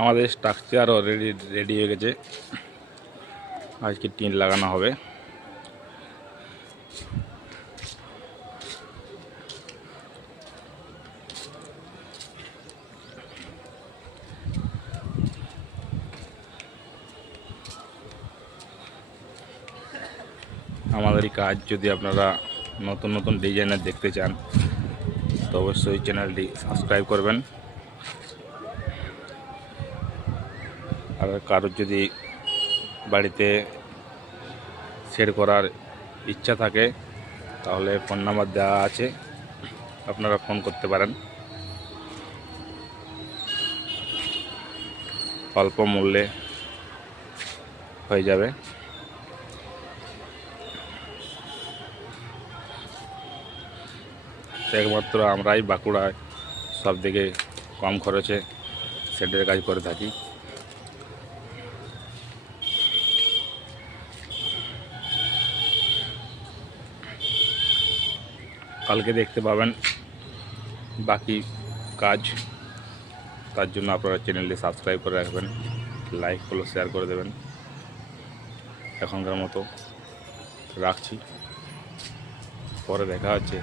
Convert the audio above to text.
আমাদের স্ট্রাকচারও রেডি হয়ে গেছে। আজকে টিন লাগানো হবে। আমাদের এই কাজ যদি আপনারা নতুন নতুন ডিজাইনের দেখতে চান তো অবশ্যই চ্যানেলটি সাবস্ক্রাইব করবেন। আর কারোর যদি বাড়িতে শেড করার ইচ্ছা থাকে তাহলে ফোন নাম্বার দেওয়া আছে, আপনারা ফোন করতে পারেন। অল্প মূল্যে হয়ে যাবে। একমাত্র আমরাই বাঁকুড়ায় সব থেকে কম খরচে শেডের কাজ করে থাকি। কালকে দেখতে পাবেন বাকি কাজ। তার জন্য আপনারা চ্যানেলটি সাবস্ক্রাইব করে রাখবেন, লাইক ফলো শেয়ার করে দেবেন। এখনকার মতো রাখছি, পরে দেখা হচ্ছে।